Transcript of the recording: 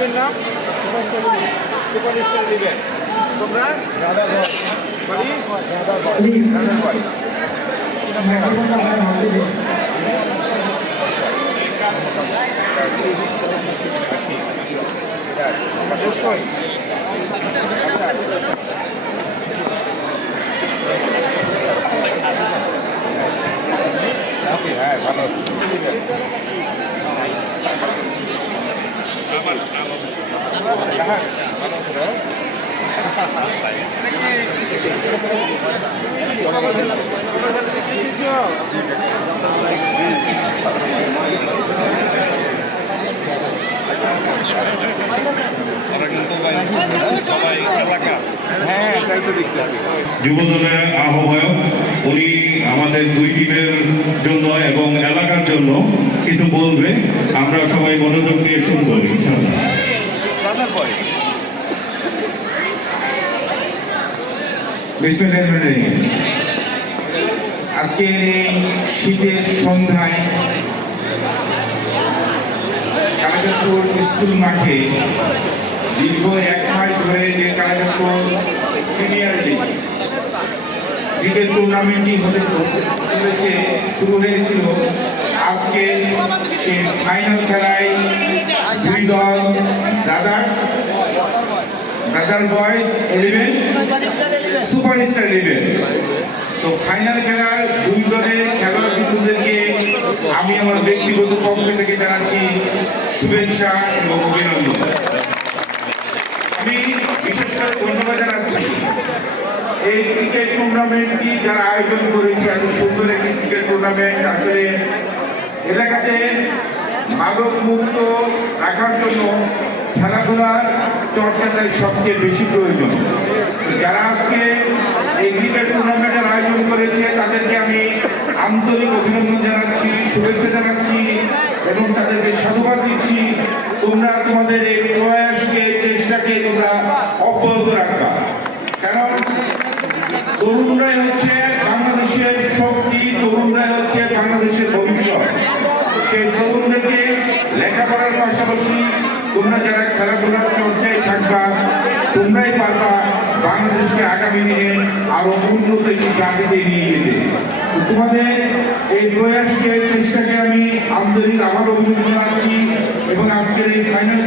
টিমের নাম super star eleven. তোমরা সরি রানার বয়। হ্যাঁ ভালো যুবদলের আহ্বায়ক উনি আমাদের দুই টিমের জন্য এবং এলাকার জন্য কিছু বলবে, আমরা সবাই মনোযোগ দিয়ে শুনবো ইনশাআল্লাহ। আজকে শীতের সন্ধ্যায় কালিদাপুর স্কুল মাঠে দীর্ঘ 1 মাস ধরে যে কালিদাপুর প্রিমিয়ার লিগ ক্রিকেট টুর্নামেন্টটি হতে চলেছে শুরু হয়েছিল। আজকে সে ফাইনাল খেলায় দুই দল ব্রাদার বয়েজ 11 সুপার স্টার 11। তো ফাইনাল খেলার দুই দলের খেলোয়াড় বৃন্দদেরকে আমি আমার ব্যক্তিগত পক্ষ থেকে জানাচ্ছি শুভেচ্ছা এবং অভিনন্দন। আমি বিশেষ করে ধন্যবাদ জানাচ্ছি এই ক্রিকেট টুর্নামেন্টটি যারা আয়োজন করেছে। এত সুন্দর একটি ক্রিকেট টুর্নামেন্ট আসলে এলাকাতে মাদক মুক্ত রাখার জন্য খেলাধুলার চর্চাটাই সবচেয়ে বেশি প্রয়োজন। যারা আজকে এই ক্রিকেট টুর্নামেন্টের আয়োজন করেছে তাদেরকে আমি আন্তরিক অভিনন্দন জানাচ্ছি, শুভেচ্ছা জানাচ্ছি এবং তাদেরকে সাধুবাদ দিচ্ছি। তোমরা তোমাদের এই প্রয়াসকে, চেষ্টাকে তোমরা অব্যাহত রাখবা, কারণ তরুণরাই হচ্ছে বাংলাদেশের শক্তি, তরুণরাই হচ্ছে বাংলাদেশের ভবিষ্যৎ। সেই তরুণদেরকে লেখাপড়ার পাশাপাশি তোমরা যারা খেলাধুলার চর্চায় থাকবা, তোমরাই পারবা বাংলাদেশকে আগামী দিনে আরো উন্নত একটি জাতিতে নিয়ে যেতে। তোমাদের এই প্রয়াসকে, চেষ্টাকে আমি আন্তরিক আবার অভিনন্দন জানাচ্ছি এবং আজকের এই ফাইনাল